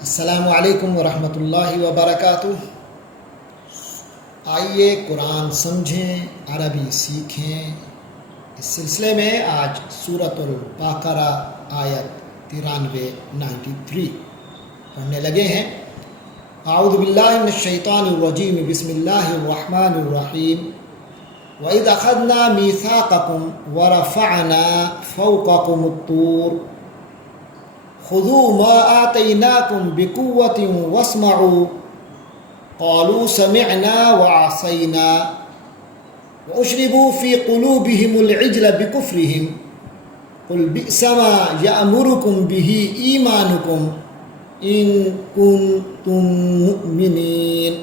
السلام علیکم ورحمۃ اللہ وبرکاتہ۔ آئیے قرآن سمجھیں، عربی سیکھیں۔ اس سلسلے میں آج سورۃ البقرہ آیت 93 پڑھنے لگے ہیں۔ اعوذ باللہ من الشیطان الرجیم، بسم اللہ الرحمن الرحیم۔ وَإِذْ أَخَذْنَا مِيثَاقَكُمْ وَرَفَعْنَا فَوْقَكُمُ الطُّورَ خُذُوا مَا آتَيْنَاكُمْ بِقُوَّةٍ وَاسْمَعُوا قَالُوا سَمِعْنَا وَعَصَيْنَا وَأُشْرِبُوا فِي قُلُوبِهِمُ الْعِجْلَ بِكُفْرِهِمْ قُلْ بِئْسَ مَا يَأْمُرُكُمْ بِهِ إِيمَانُكُمْ إِن كُنتُم مُّؤْمِنِينَ۔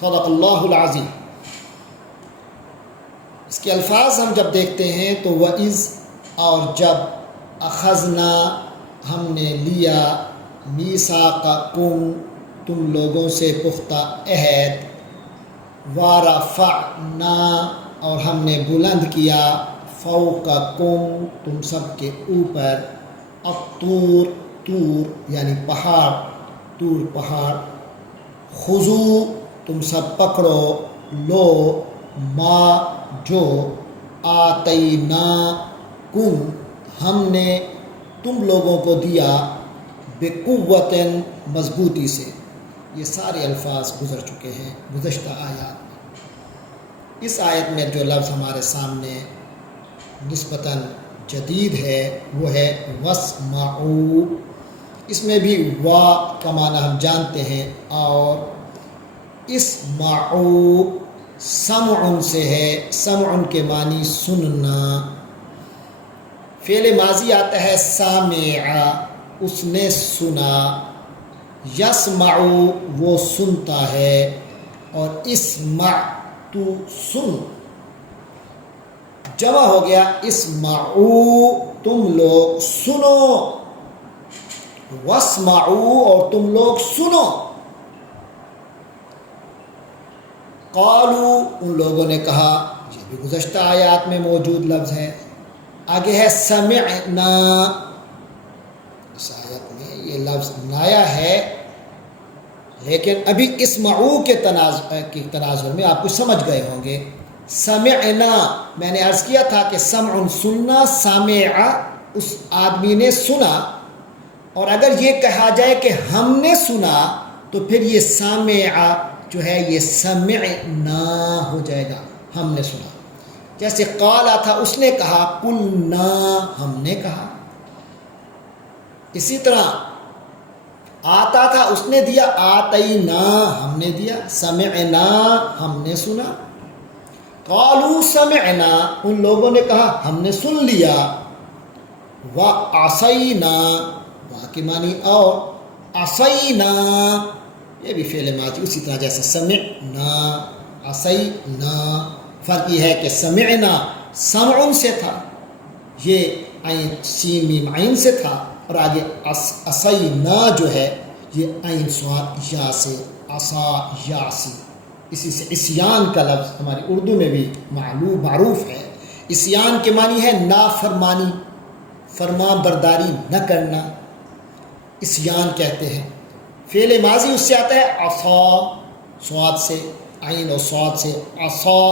صدق اللہ العظیم۔ اس کے الفاظ ہم جب دیکھتے ہیں تو وَإِذْ اور جب، اخذنا ہم نے لیا، میثاقکم تم لوگوں سے پختہ عہد، ورفعنا اور ہم نے بلند کیا، فوقکم تم سب کے اوپر، الطور طور یعنی پہاڑ، طور پہاڑ، خذو تم سب پکڑو، لو، ما جو، آتیناکم ہم نے تم لوگوں کو دیا، بقوتن مضبوطی سے۔ یہ سارے الفاظ گزر چکے ہیں گزشتہ آیات میں۔ اس آیت میں جو لفظ ہمارے سامنے نسبتاً جدید ہے وہ ہے واسمعوا۔ اس میں بھی وا کا معنی ہم جانتے ہیں، اور اسمعوا سمع سے ہے، سمع کے معنی سننا۔ فعل ماضی آتا ہے سامع، اس نے سنا، یسمع وہ سنتا ہے، اور اسمع تو سن، جمع ہو گیا اسمعوا تم لوگ سنو، واسمعوا اور تم لوگ سنو۔ قالوا ان لوگوں نے کہا، یہ بھی گزشتہ آیات میں موجود لفظ ہے۔ آگے ہے سمعنا، اس آیت میں یہ لفظ نایا ہے، لیکن ابھی اسمعوا کے تناظر میں آپ کو سمجھ گئے ہوں گے۔ سمعنا میں نے عرض کیا تھا کہ سمع سننا، سامع اس آدمی نے سنا، اور اگر یہ کہا جائے کہ ہم نے سنا تو پھر یہ سامع جو ہے یہ سمعنا ہو جائے گا، ہم نے سنا۔ جیسے قالا تھا اس نے کہا، قلنا ہم نے کہا۔ اسی طرح آتا تھا اس نے دیا، آتینا ہم نے دیا، سمعنا ہم نے سنا۔ قالوا سمعنا ان لوگوں نے کہا ہم نے سن لیا، وعصینا باقی معنی اور، عصینا یہ بھی فعل ماضی اسی طرح جیسے سمعنا عصینا۔ فرق یہ ہے کہ سمعنا سمع سے تھا، یہ عین سین میم عین سے تھا، اور آگے عصینا جو ہے یہ عین صاد یا سے، عصا یاسی، اسی سے عصیان کا لفظ ہماری اردو میں بھی معروف ہے۔ عصیان کے معنی ہے نافرمانی، فرمان برداری نہ کرنا، عصیان کہتے ہیں۔ فعل ماضی اس سے آتا ہے عصا، صاد سے، عین اور صاد سے، عصا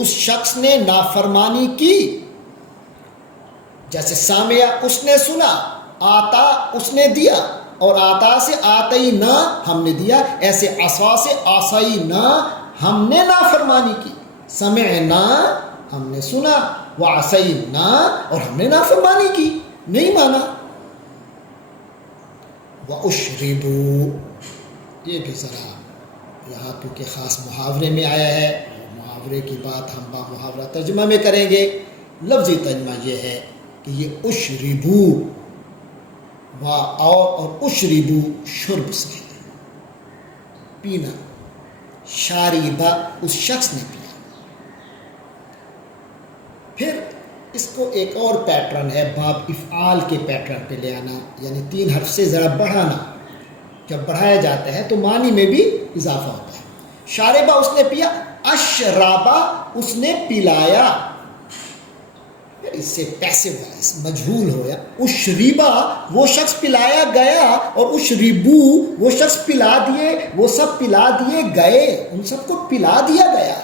اس شخص نے نافرمانی کی۔ جیسے سامع اس نے سنا، آتا اس نے دیا، اور آتا سے آتینا ہم نے دیا، ایسے عصا سے عصینا ہم نے نافرمانی کی۔ سمعنا ہم نے سنا، وعصینا اور ہم نے نافرمانی کی، نہیں مانا۔ وَأُشْرِبُوا یہ بھی ذرا یہاں کیونکہ خاص محاورے میں آیا ہے، محاورے کی بات ہم با محاورہ ترجمہ میں کریں گے۔ لفظی ترجمہ یہ ہے کہ یہ اشربو اور اشربو شرب سے پینا، شاربہ اس شخص نے پیا۔ پھر اس کو ایک اور پیٹرن ہے، باب افعال کے پیٹرن پہ لے آنا، یعنی 3 حرف سے ذرا بڑھانا۔ جب بڑھایا جاتا ہے تو معنی میں بھی اضافہ ہوتا ہے۔ شاربہ اس نے پیا، اشربہ اس نے پلایا۔ اس سے پیسو وائس مجہول ہوا. اشریبا وہ شخص پلایا گیا, اور اشریبو وہ شخص پلا دیے, وہ سب پلا دیے گئے, ان سب کو پلا دیا گیا.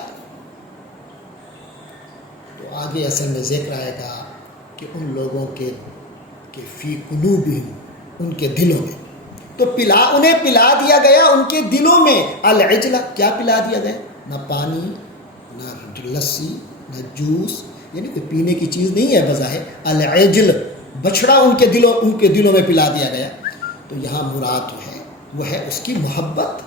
تو آگے اصل میں ذکر آئے گا کہ ان لوگوں کے فی قلوبہم, ان کے دلوں میں, تو انہیں پلا دیا گیا ان کے دلوں میں العجلہ. کیا پلا دیا گیا؟ نہ پانی, نہ لسی, نہ جوس, یعنی کوئی پینے کی چیز نہیں ہے بظاہر. العجل بچڑا ان کے دلوں میں پلا دیا گیا. تو یہاں مراد جو ہے وہ ہے اس کی محبت,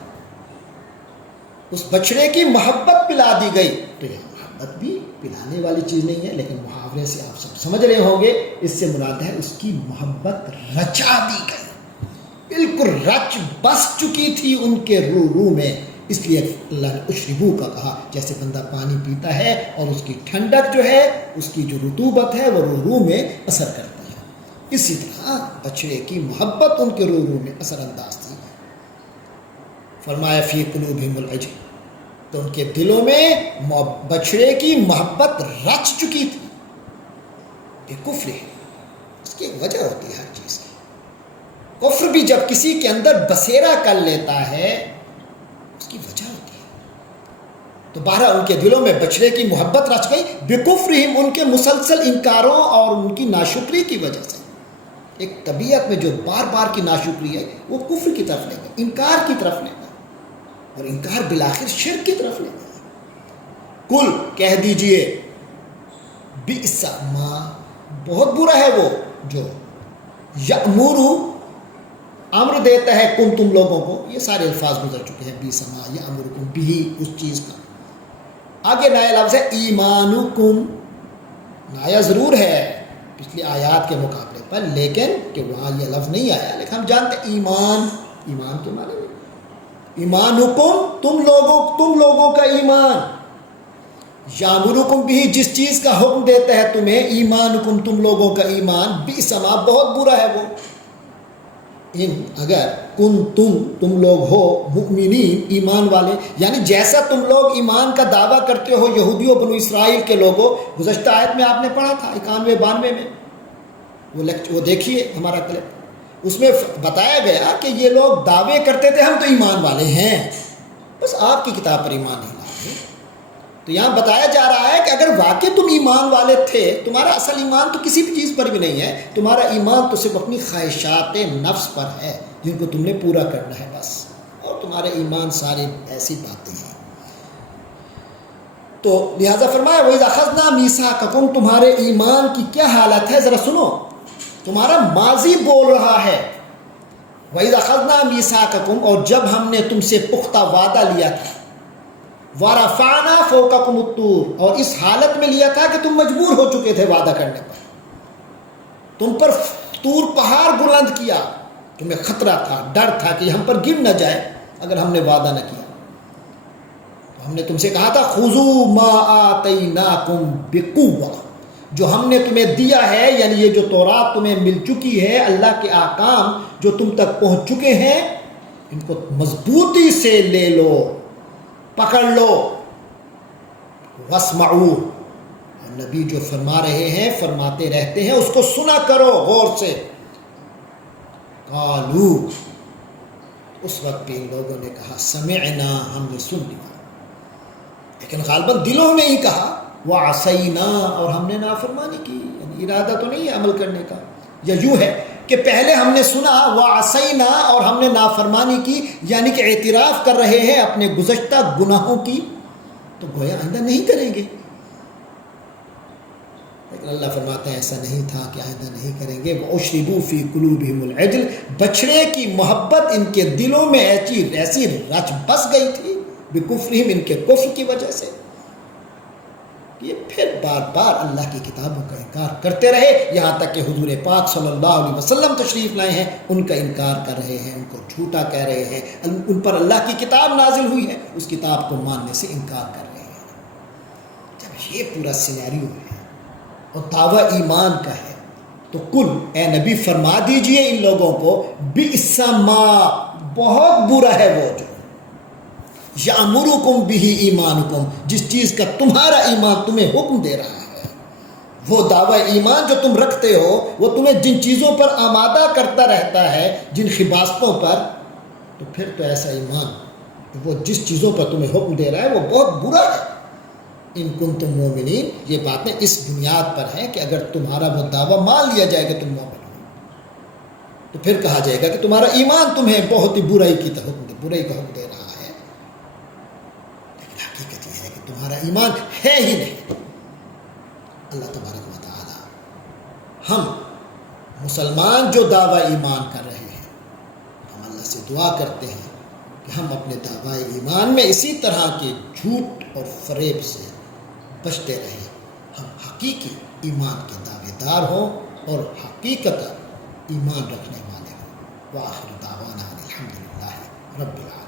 اس بچڑے کی محبت پلا دی گئی. تو یہاں محبت بھی پلانے والی چیز نہیں ہے, لیکن محاورے سے آپ سب سمجھ رہے ہوں گے اس سے مراد ہے اس کی محبت رچا دی گئی, بالکل رچ بس چکی تھی ان کے روح میں. اس لیے اللہ نے اشربو کا کہا, جیسے بندہ پانی پیتا ہے اور اس کی ٹھنڈک جو ہے, اس کی جو رطوبت ہے وہ روح میں اثر کرتی ہے, اسی طرح بچڑے کی محبت ان کے روح میں اثر انداز تھی. فرمایا فی قلوبہم العجل, تو ان کے دلوں میں بچڑے کی محبت رچ چکی تھی. بکفر, اس کی ایک وجہ ہوتی ہے ہر چیز کی. کفر بھی جب کسی کے اندر بسیرا کر لیتا ہے اس کی وجہ ہوتی ہے. تو بہرحال ان کے دلوں میں بچڑے کی محبت رچ گئی. بکفرہم, ان کے مسلسل انکاروں اور ان کی ناشکری کی وجہ سے. ایک طبیعت میں جو بار بار کی ناشکری ہے وہ کفر کی طرف لے گا, انکار کی طرف لے گا, اور انکار بالآخر شرک کی طرف لے گا. کل کہہ دیجئے بئس ما, بہت برا ہے وہ جو یأمر, امر دیتا ہے کم تم لوگوں کو. یہ سارے الفاظ گزر چکے ہیں. بئس ما یأمرکم بھی اس چیز کا. آگے نیا لفظ ہے ایمانکم. نیا ضرور ہے پچھلی آیات کے مقابلے پر, لیکن کہ وہاں یہ لفظ نہیں آیا, لیکن ہم جانتے ہیں ایمان, ایمان کے معنی میں ایمانکم, تم لوگوں کا ایمان. یامرکم بھی جس چیز کا حکم دیتا ہے تمہیں, ایمانکم تم لوگوں کا ایمان. بئس ما بہت برا ہے وہ. ان اگر تم لوگ ہو مؤمنین, ایمان والے, یعنی جیسا تم لوگ ایمان کا دعویٰ کرتے ہو یہودیوں بنو اسرائیل کے لوگوں. گزشتہ آیت میں آپ نے پڑھا تھا 91-92 میں, وہ دیکھیے ہمارا کلپ, اس میں بتایا گیا کہ یہ لوگ دعوے کرتے تھے ہم تو ایمان والے ہیں, بس آپ کی کتاب پر ایمان نہیں لائے. تو یہاں بتایا جا رہا ہے کہ اگر واقعی تم ایمان والے تھے, تمہارا اصل ایمان تو کسی بھی چیز پر بھی نہیں ہے, تمہارا ایمان تو صرف اپنی خواہشات نفس پر ہے جن کو تم نے پورا کرنا ہے بس, اور تمہارا ایمان ساری ایسی باتیں ہیں. تو لہذا فرمایا وَإِذْ أَخَذْنَا مِيثَاقَكُمْ, تمہارے ایمان کی کیا حالت ہے ذرا سنو, تمہارا ماضی بول رہا ہے. وَإِذْ أَخَذْنَا مِيثَاقَكُمْ, اور جب ہم نے تم سے پختہ وعدہ لیا تھا. وَرَفَعْنَا فَوْقَكُمُ الطُّورَ, اور اس حالت میں لیا تھا کہ تم مجبور ہو چکے تھے وعدہ کرنے پر, تم پر طور پہاڑ بلند کیا, تمہیں خطرہ تھا, ڈر تھا کہ ہم پر گر نہ جائے اگر ہم نے وعدہ نہ کیا. تو ہم نے تم سے کہا تھا خُذُوا مَا آتَيْنَاكُمْ بِقُوَّةٍ, جو ہم نے تمہیں دیا ہے, یعنی یہ جو تورات تمہیں مل چکی ہے, اللہ کے احکام جو تم تک پہنچ چکے ہیں, ان کو مضبوطی سے لے لو, پکڑ لو. وَاسْمَعُوا, نبی جو فرما رہے ہیں فرماتے رہتے ہیں, اس کو سنا کرو غور سے. قالوا, اس وقت پہ ان لوگوں نے کہا سمعنا, ہم نے سن لیا, لیکن غالباً دلوں میں ہی کہا. وَعَصَيْنَا, اور ہم نے نافرمانی کی, یعنی ارادہ تو نہیں ہے عمل کرنے کا. یا یوں ہے کہ پہلے ہم نے سنا وَعَصَيْنَا, اور ہم نے نافرمانی کی, یعنی کہ اعتراف کر رہے ہیں اپنے گزشتہ گناہوں کی, تو گویا آئندہ نہیں کریں گے. لیکن اللہ فرماتا ہے ایسا نہیں تھا کہ آئندہ نہیں کریں گے. وَأُشْرِبُوا فِي قُلُوبِهِمُ الْعِجْلَ, بچڑے کی محبت ان کے دلوں میں ایسی رچ بس گئی تھی بِكُفْرِهِمْ, ان کے کفر کی وجہ سے. یہ پھر بار بار اللہ کی کتابوں کا انکار کرتے رہے, یہاں تک کہ حضور پاک صلی اللہ علیہ وسلم تشریف لائے ہیں, ان کا انکار کر رہے ہیں, ان کو جھوٹا کہہ رہے ہیں. ان پر اللہ کی کتاب نازل ہوئی ہے, اس کتاب کو ماننے سے انکار کر رہے ہیں. جب یہ پورا سینیریو ہے اور دعویٰ ایمان کا ہے, تو کل اے نبی فرما دیجئے ان لوگوں کو بئس ما, بہت برا ہے وہ جو یامرکم بہ ایمانکم, جس چیز کا تمہارا ایمان تمہیں حکم دے رہا ہے. وہ دعوی ایمان جو تم رکھتے ہو وہ تمہیں جن چیزوں پر آمادہ کرتا رہتا ہے، جن خباستوں پر، تو پھر تو ایسا ایمان وہ جس چیزوں پر تمہیں حکم دے رہا ہے وہ بہت برا ہے۔ ان کنتم مومنین، یہ باتیں اس بنیاد پر ہیں کہ اگر تمہارا وہ دعویٰ مان لیا جائے کہ تم مومن ہو، تو پھر کہا جائے گا کہ تمہارا ایمان تمہیں بہت ہی برائی کا حکم دے رہا ہے، لیکن حقیقت یہ ہے کہ تمہارا ایمان ہے ہی نہیں۔ اللہ تبارک و تعالی ہم مسلمان جو دعویٰ ایمان کر رہے ہیں، ہم اللہ سے دعا کرتے ہیں کہ ہم اپنے دعویٰ ایمان میں اسی طرح کے جھوٹ اور فریب سے بچتے رہیں، ہم حقیقی ایمان کے دعوے دار ہوں اور حقیقت ایمان رکھنے والے ہوں۔ وآخر دعوانا الحمدللہ رب العالمین۔